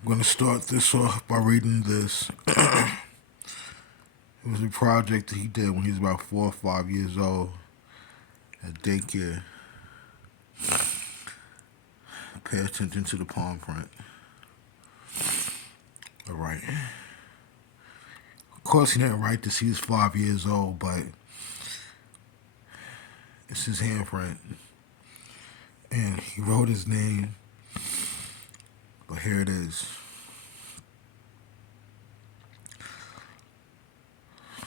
I'm going to start this off by reading this. It was a project that he did when he was about 4 or 5 years old at daycare. Pay attention to the palm print. All right. Of course, he didn't write this. He was 5 years old, but it's his handprint. And he wrote his name, but here it is.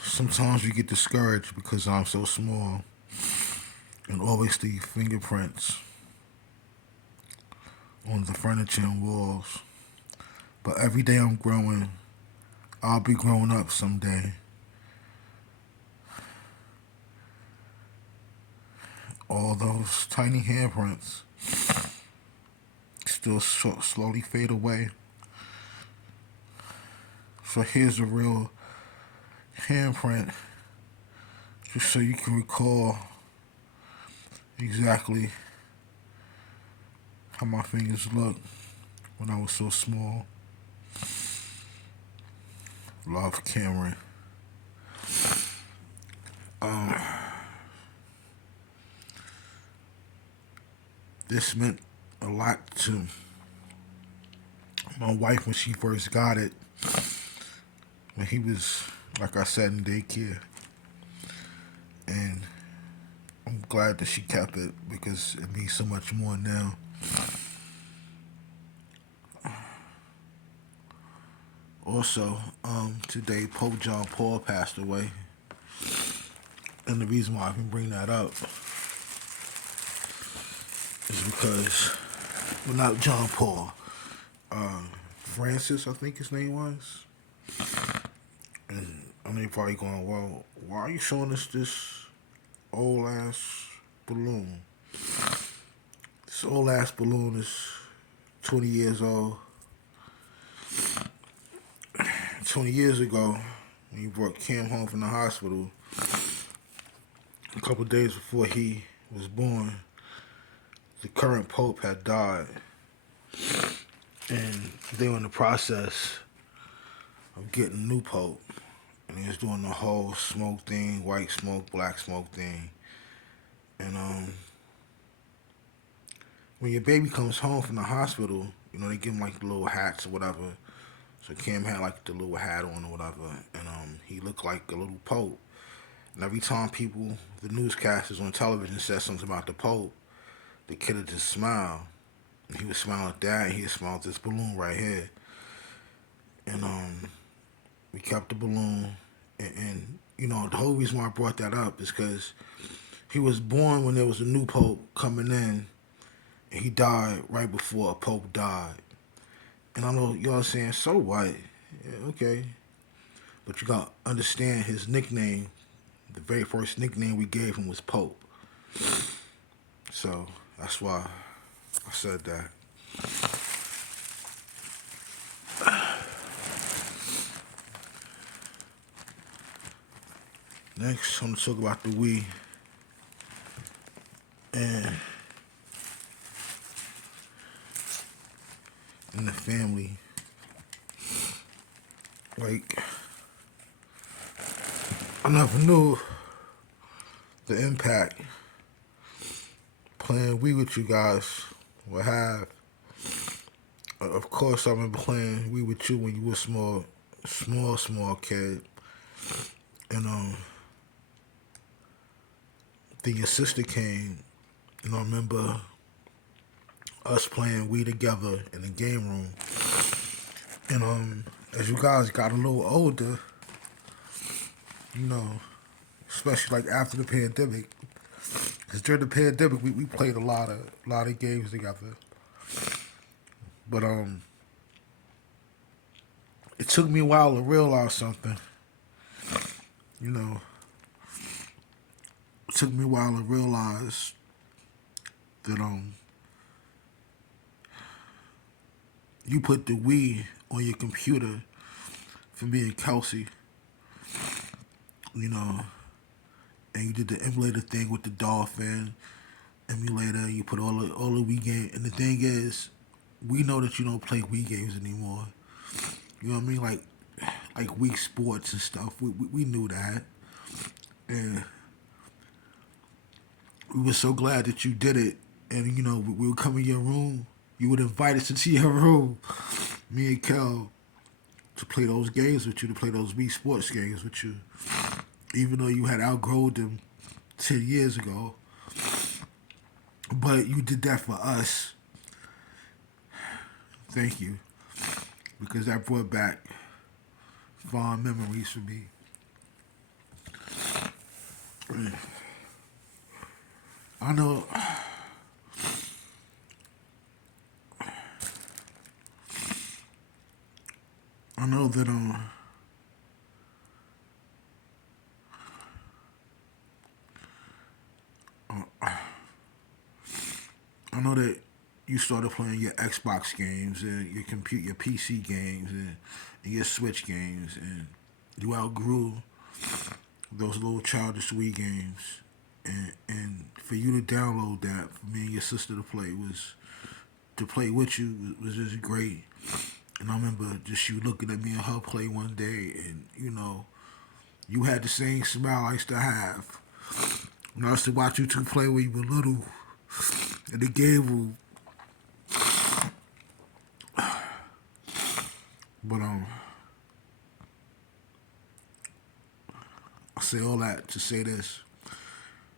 Sometimes we get discouraged because I'm so small and always leave fingerprints on the furniture and walls. But every day I'm growing, I'll be growing up someday. All those tiny handprints still slowly fade away. So here's a real handprint, just so you can recall exactly how my fingers looked when I was so small. Love, Cameron. This meant a lot to my wife when she first got it, when he was, like I said, in daycare. And I'm glad that she kept it because it means so much more now. Also, today Pope John Paul passed away. And the reason why I can bring that up is because, well, not John Paul, Francis, I think his name was. And I know you're probably going, well, why are you showing us this old ass balloon? This old ass balloon is 20 years old. 20 years ago, when you brought Cam home from the hospital, a couple days before he was born, the current pope had died. And they were in the process of getting a new pope. And he was doing the whole smoke thing, white smoke, black smoke thing. And when your baby comes home from the hospital, you know, they give him like the little hats or whatever. So Cam had like the little hat on or whatever. And he looked like a little pope. And every time people, the newscasters on television said something about the pope, the kid would just smile. And he would smile at that, and he would smile at this balloon right here. And we kept the balloon. And, you know, the whole reason why I brought that up is because he was born when there was a new pope coming in, and he died right before a pope died. And I know y'all saying, so what? Yeah, okay. But you gotta understand his nickname, the very first nickname we gave him was Pope. So that's why I said that. Next, I'm gonna talk about the we and in the family. Like, I never knew the impact playing Wii with you guys would have. Of course, I remember playing Wii with you when you were small kid. And then your sister came, and I remember us playing Wii together in the game room. And as you guys got a little older, you know, especially like after the pandemic, because during the pandemic we played a lot of games together. But it took me a while to realize something. You know, it took me a while to realize that you put the Wii on your computer for me and Kelsey. You know, and you did the emulator thing with the Dolphin emulator. And you put all the Wii game. And the thing is, we know that you don't play Wii games anymore. You know what I mean? Like Wii Sports and stuff. We knew that, and we were so glad that you did it. And you know, we would come in your room. You would invite us into your room, me and Kel, to play those games with you, to play those Wii Sports games with you. Even though you had outgrown them 10 years ago, but you did that for us. Thank you, because that brought back fond memories for me. I know. I know that I know that you started playing your Xbox games and your PC games and your Switch games, and you outgrew those little childish Wii games. And for you to download that for me and your sister to play with you was just great. And I remember just you looking at me and her play one day, and you know, you had the same smile I used to have when I used to watch you two play when you were little in the game room. But I say all that to say this: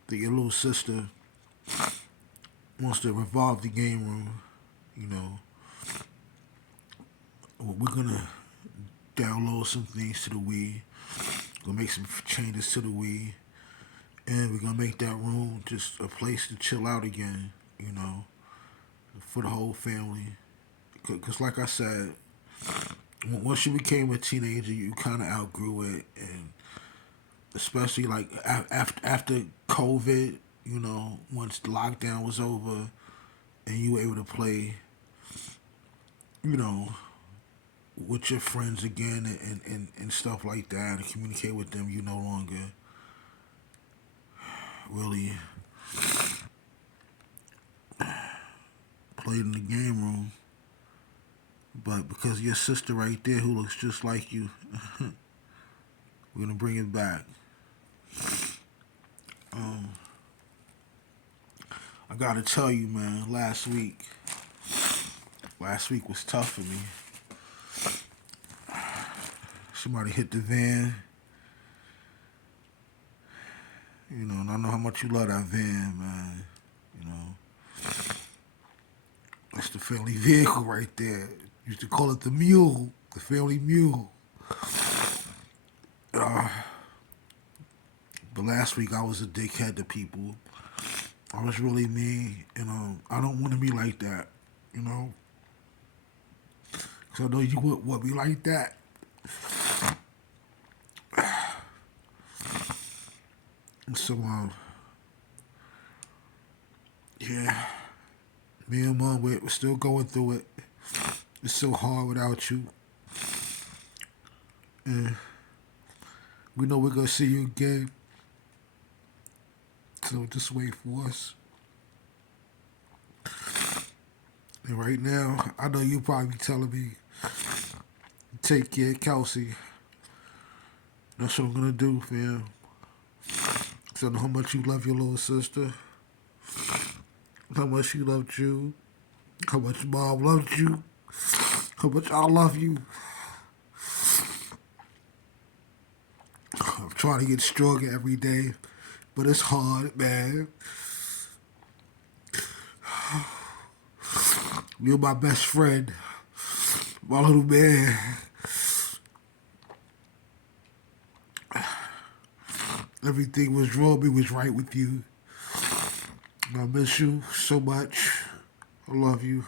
that your little sister wants to revolve the game room. You know, we're gonna download some things to the Wii. Gonna make some changes to the Wii, and we're gonna make that room just a place to chill out again. You know, for the whole family. Cause like I said, once you became a teenager, you kind of outgrew it, and especially like after COVID, you know, once the lockdown was over and you were able to play, you know, with your friends again and stuff like that and communicate with them, you no longer really played in the game room. But because your sister right there who looks just like you, we're gonna bring it back. Um, I gotta tell you, man, last week was tough for me. Somebody hit the van, you know, and I know how much you love that van, man. You know, that's the family vehicle right there. Used to call it the mule, the family mule. Uh, but last week I was a dickhead to people. I was really mean, and I don't want to be like that, you know. Cause I know you would want me like that. So yeah, me and mom we're still going through it. It's so hard without you, and we know we're gonna see you again. So just wait for us. And right now, I know you probably telling me, take care, Kelsey. That's what I'm gonna do, fam. So I know how much you love your little sister, how much she loved you, how much mom loved you, how much I love you. I'm trying to get stronger every day, but it's hard, man. You're my best friend, my little man. Everything was wrong, it was right with you. I miss you so much. I love you.